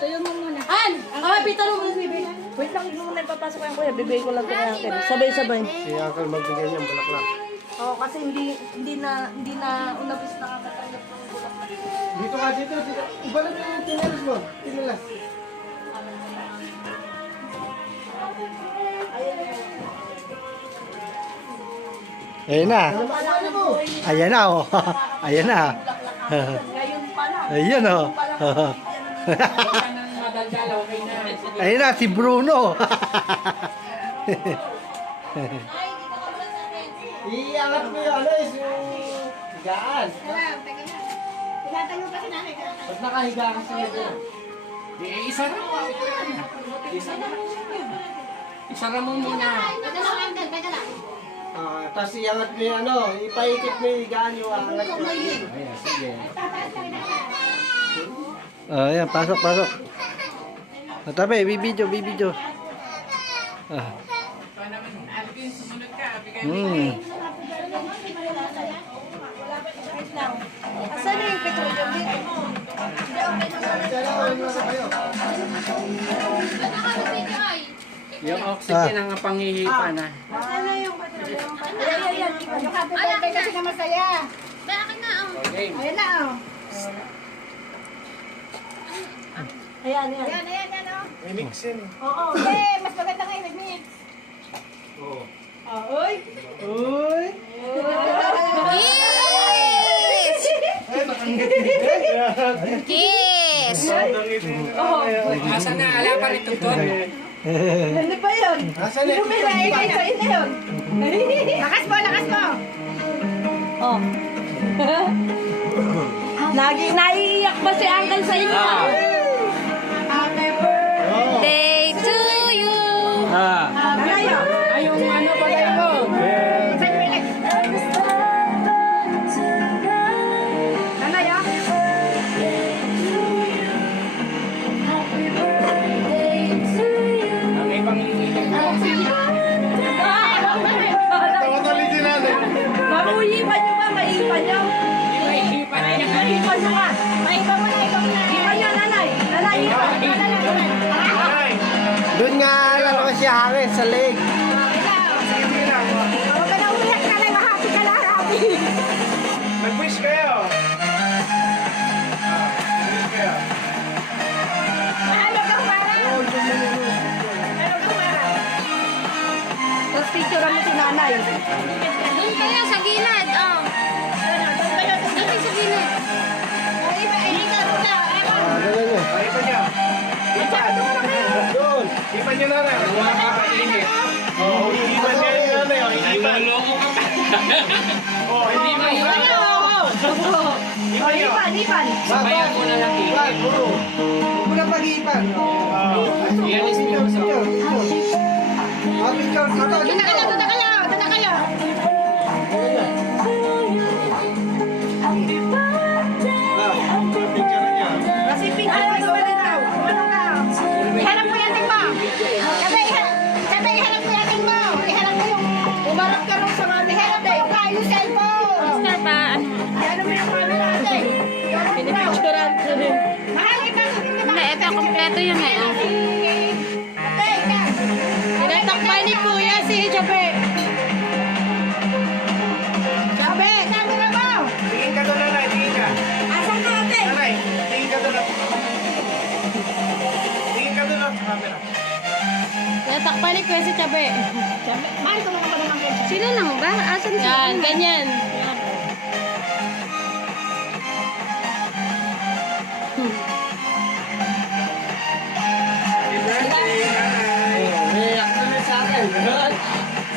Tuyo mo muna. An! Pita mo muna, bibig. Wait lang, hindi mo na ipapasok ko yan, kuya. Bibigay ko lang ito kay Uncle. Sabay-sabay. Si Uncle magbigay niyang bulaklak. Oo, kasi hindi na unabis nakakatanggap ng bulaklak. Dito ka, dito. Ibalik mo yung tinilas mo. Tinilas. Ayan na. Ayan na, oh. Ayan na. Ngayon pa lang. Ayan, oh. Ayan na, si Bruno. Iangat mo yung ano, yung higaan. Tinatayo pa si nanay. Ba't nakahiga ka sa iyo? Isa na mo. Isa na mo muna. Pwede lang, Uncle. Pwede lang. Tapos iangat mo yung ano, ipaikit mo yung higaan yung angat mo. Ayan, sige. Ayan, pasok. Tabi, bibidyo. Alvin, sumunod ka. Asan na yung petroleum dito? Yung oxygen ang panghihipa na. Asan na yung petroleum? Ayan. Yung happy birthday kasi na masaya. Bakit na, oh? Okay. Ayan na, oh. Ayan. Ayan, oh. May mix yun. Oo. Eh, mas maganda ngayon nag-mix. Oo. Uy! Kiss! Kiss! Asa na? Ala pa rin tugtog. Hindi pa yun. Asan na? Lumilay kayo sa inyo yun. Lakas mo. Oh. Naiiyak ba si Uncle sa inyo? Day to you! Nanayo. Ay, yung ano ba tayo mo? Nanayo. Ang ibang hihihipa ng oxygen. Mamuhipan nyo ba? Maihipan nyo? Hihipa na yan. Maihipan nyo ka. Ikaw mo na. Hipan nyo, nanay. Nanay, hipan. Doon nga, ano kasi hangin sa leg. Huwag ka na umiyak na lang. Happy ka lang, happy. Mag-wish kayo. Mahalo kang parang. Tapos picture mo si nanay. Doon kayo sa gilid, oh. Doon kayo sa gilid. Doon. Ipan nyo na rin. Wala ka pa init. Oo, ipan nyo na rin. Ipan. Naluloko ka pa. Oo, Hindi mo ipan. Hipan. Sabayan mo na lang init. Huwag mo na pag-iipan. Yan is mo sa Doon na kayo. Picture niya. Kasi picture mo sa daw. Ihanap mo yung ating mo. Sabi, ihanap mo yung ating mo. Ihanap mo yung... Umarap ka nung sa mga Ihanap mo yung kain yung cellphone. Sir pa, ano? Ihanap mo yung camera natin. pinipicturean ko rin. Mahal kita. Hindi, ito, kompleto yun eh, oh. Ate, ikaw. Tinatakpan ni Kuya si Jabe. Sabi, camera mo. Tingin ka doon nanay. Tingin ka. Asan ka, ate? Nanay, tingin ka doon. Tingin ka doon sa camera. Tinatakpan ni Kuya si Jabe. Mahal ko naman naman kayo. Sila lang ba? Asan sila? Yan, ganyan. Happy birthday, nanay. Umiyak na sa akin.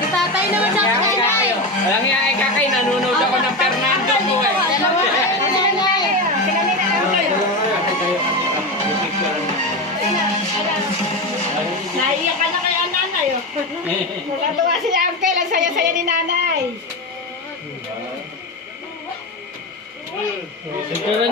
Si tatay naman siya sa nanay. Walang iya ay kakay. Nanonood ako ng Fernando ko eh. Naiiyak ka na kay nanay. Natuwa si Uncle. Ang saya-saya ni nanay. Ito